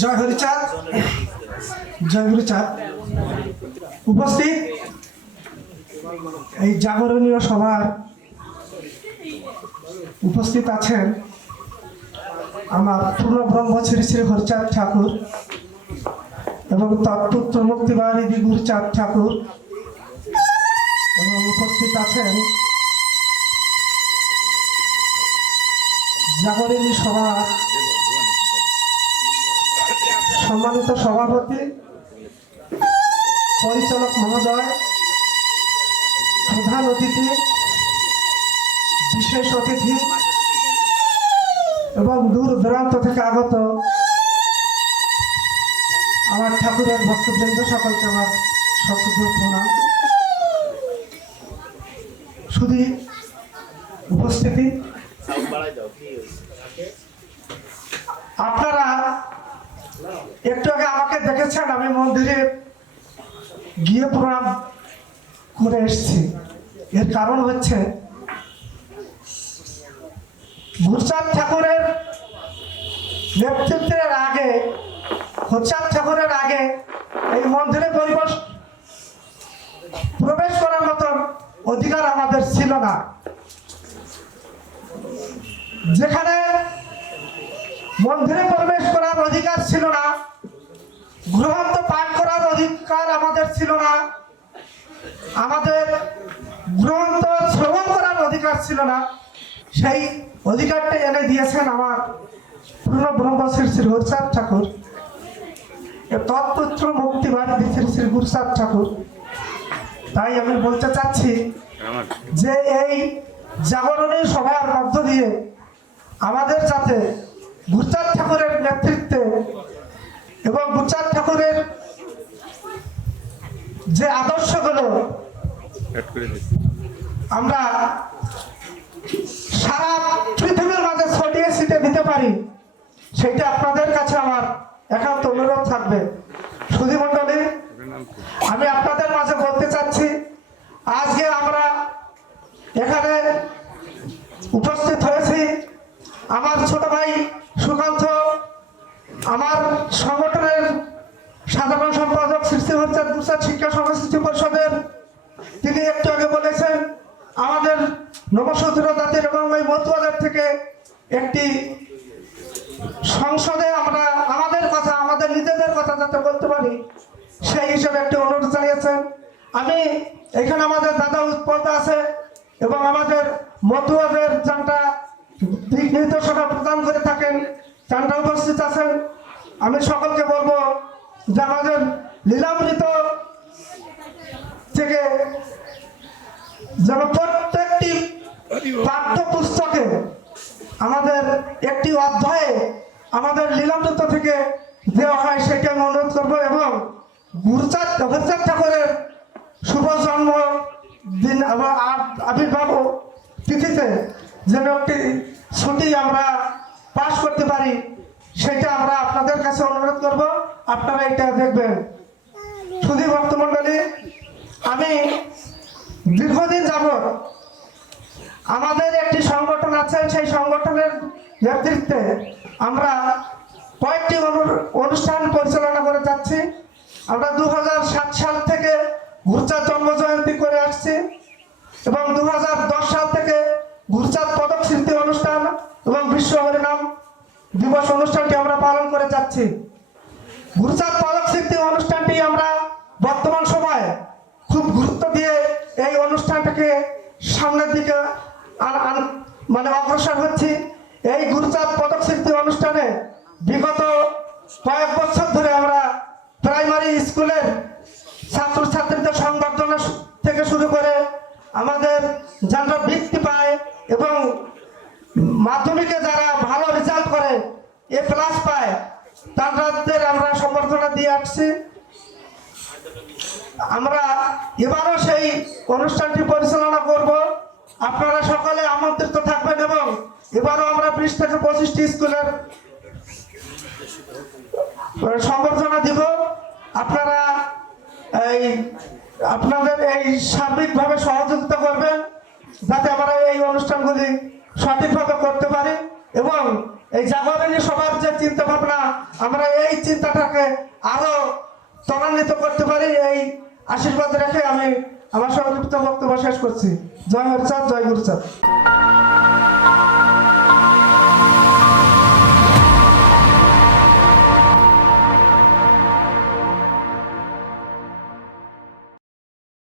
জয় হরিচাঁদ জয় হরিচাঁদ উপস্থিত এই জাগরণীয় সভার উপস্থিত আছেন আমার পূর্ণ ব্রহ্ম শ্রী শ্রী হরিচাঁদ ঠাকুর এবং তৎপুত্র মুক্তিবাহিনী গুরুচাঁদ ঠাকুর এবং উপস্থিত আছেন জাগরণী সভার সম্মানিত সভাপতি, পরিচালক মহোদয়, প্রধান অতিথি, বিশেষ অতিথি এবং দূর দূরান্ত থেকে আগত আমার ঠাকুরের ভক্তবৃন্দ সকলকে আমার সশ্রদ্ধ প্রণাম। শুধু উপস্থিতি। আপনারা একটু আগে আমাকে দেখেছেন, আমি মন্দিরে গিয়ে প্রণাম করে এসেছি। এর কারণ হচ্ছে গুরচাঁদ ঠাকুরের নেতৃত্বের আগে হরচাঁদ ঠাকুরের আগে এই মন্দিরে পরিবেশ প্রবেশ করার মতন অধিকার আমাদের ছিল না। যেখানে মন্দিরে প্রবেশ করার অধিকার ছিল না গ্রন্থ পাঠ করার অধিকার আমাদের ছিল না। আমাদের গ্রন্থ শ্রবণ করার অধিকার ছিল না। সেই অধিকারটা এনে দিয়েছেন আমার পূর্ণ ব্রহ্মশ্রী শ্রী হরিচাঁদ ঠাকুর। তৎপুত্র মুক্তিবাদী শ্রী শ্রী গুরুচাঁদ ঠাকুর। তাই আমি বলতে চাচ্ছি যে এই জাগরণী সভার মধ্য দিয়ে আমাদের যাতে গুরচাঁদ ঠাকুরের নেতৃত্বে এবং গুচার ঠাকুরের যে আদর্শগুলো আমরা সারা পৃথিবীর মাঝে ছড়িয়ে ছিটে দিতে পারি সেটা আপনাদের কাছে আমার একান্ত অনুরোধ থাকবে। সুধী মন্ডলী আমি আপনাদের মাঝে বলতে চাচ্ছি আজকে আমরা এখানে উপস্থিত হয়েছি আমার ছোট ভাই সুকান্ত আমার সংগঠনের সাধারণ সম্পাদক সৃষ্টি হচ্ছে দুসাদ শিক্ষা সংস্কৃতি পরিষদের। তিনি একটু আগে বলেছেন, আমাদের নবসূত্র জাতির এবং ওই মতুয়াদের থেকে একটি সংসদে আমরা আমাদের কথা, আমাদের নিজেদের কথা যাতে বলতে পারি, সেই হিসেবে একটি অনুরোধ জানিয়েছেন। আমি এখানে আমাদের দাদা উৎপন্ন আছে এবং আমাদের মতুয়াদের যানটা দিক নির্দেশনা প্রদান করে থাকেন, যানটা উপস্থিত আছেন। আমি সকলকে বলব আমাদের লীলামৃত থেকে যেন প্রত্যেকটি পাঠ্য পুস্তকে আমাদের একটি অধ্যায়ে আমাদের লীলামৃত থেকে দেওয়া হয়, সেটা আমি অনুরোধ করব এবং গুরুচাঁদ হরচাঁদ ঠাকুরের শুভ জন্ম দিন আমার আবির্ভাব তিথিতে যেন একটি ছুটি আমরা পাশ করতে পারি। সেটা আমরা আপনাদের কাছে অনুরোধ করব। আপনারা এটা দেখবেন। শুধু ভক্তমণ্ডলী আমি দীর্ঘদিন যাবত আমাদের একটি সংগঠন আছে, সেই সংগঠনের নেতৃত্বে আমরা কয়েকটি অনু- অনুষ্ঠান পরিচালনা করে যাচ্ছি। আমরা দু হাজার সাত সাল থেকে ঘুরচাঁদ জন্ম জয়ন্তী করে আসছি এবং দু হাজার দশ সাল থেকে ঘুরচাঁদ পদক স্মৃতি অনুষ্ঠান এবং বিশ্ব হরিনাম দিবস অনুষ্ঠানটি আমরা পালন করে যাচ্ছি। গুরুচাঁদ পদক স্মৃতি অনুষ্ঠানটি আমরা বর্তমান সময়ে খুব গুরুত্ব দিয়ে এই অনুষ্ঠানটাকে সামনের দিকে মানে অগ্রসর হচ্ছি। এই গুরুচাঁদ পদক স্মৃতি অনুষ্ঠানে বিগত কয়েক বছর ধরে আমরা প্রাইমারি স্কুলের ছাত্রছাত্রীদের সংবর্ধনা শু- থেকে শুরু করে আমাদের যারা বৃত্তি পায় এবং মাধ্যমিকে যারা ভালো রেজাল্ট করে এ প্লাস পায় তাদের আমরা সম্বর্ধনা দিয়ে আসছি। আমরা এবারও সেই অনুষ্ঠানটি পরিচালনা করব। আপনারা সকলে আমন্ত্রিত থাকবেন এবং এবারও আমরা বিশ থেকে পঁচিশটি স্কুলের সম্বর্ধনা দিব। আপনারা এই, আপনাদের এই সার্বিকভাবে সহযোগিতা করবেন, যাতে আমরা এই অনুষ্ঠানগুলি সঠিকভাবে করতে পারি এবং এই জাগরণী সবার যে চিন্তা ভাবনা আমরা এই এই চিন্তাটাকে আরও ত্বরান্বিত করতে পারি, এই আশীর্বাদ রেখে আমি আমার সংক্ষিপ্ত বক্তব্য শেষ করছি। জয় হরচাঁদ জয় গুরুচাঁদ